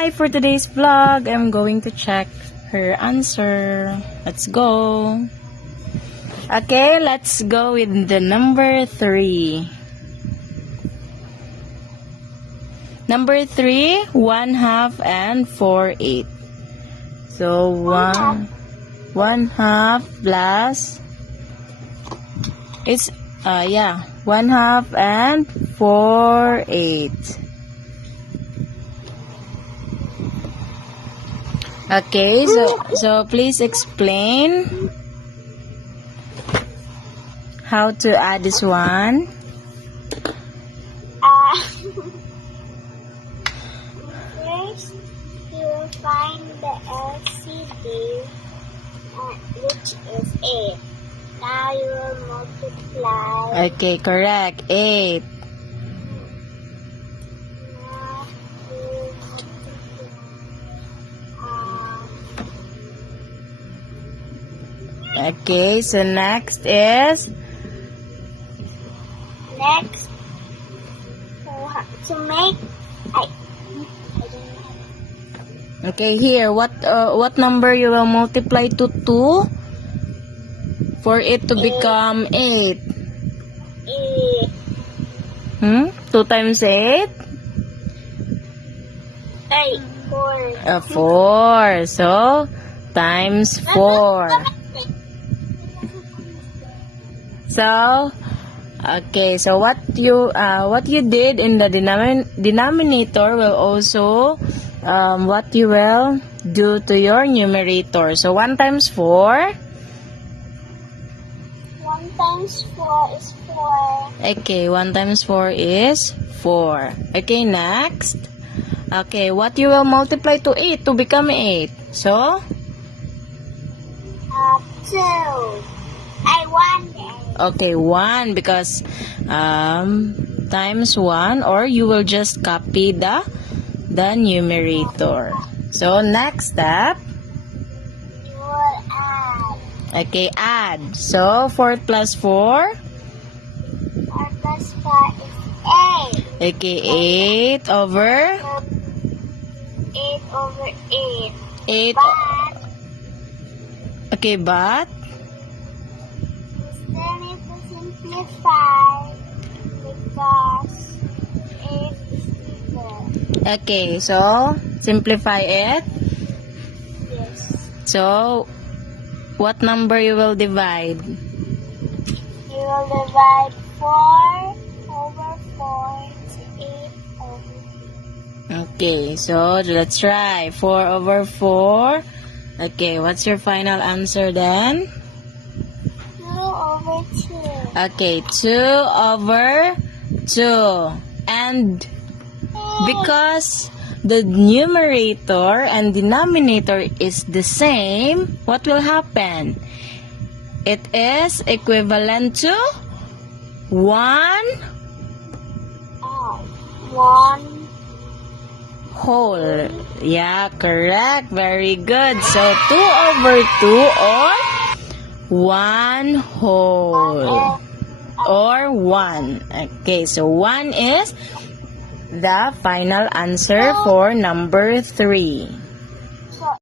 Hi! For today's vlog, I'm going to check her answer. Let's go. Okay, let's go with the number 3. Number 3, 1/2 and 4/8. So 1/2 plus it's 1/2 and 4/8. Okay, so please explain how to add this one. First, you will find the LCD, which is 8. Now you will multiply. Okay, correct. 8. Now you will multiply. Okay, so next is To make. okay, here what number you will multiply to 2 for it to become 8? 8. 2 times 8? 4. 4. So times 4. So okay, so what you did in the denominator will also what you will do to your numerator. So 1 times 4. 1 times 4 is 4. Okay, 1 times 4 is 4. Okay, next. Okay, what you will multiply to 8 to become 8? So 2. I want it. okay, 1 because times 1, or you will just copy the numerator. So next step. You will add. Okay, add. So 4 plus 4. 4 plus 4 is 8. Okay, 8 over 8 over 8. 8. But Okay, but we still need to simplify because 8 is bigger. okay, so simplify it. Yes. So what number you will divide? You will divide 4 over 4 to 8 over 8. Okay, so let's try. 4 over 4. Okay, what's your final answer then? 2 over 2. Okay, 2 over 2. And because the numerator and denominator is the same, what will happen? It is equivalent to 1. 1 whole. Yeah, correct. Very good. So 2 over 2 or 1 whole. Or 1. Okay, so 1 is the final answer for number 3.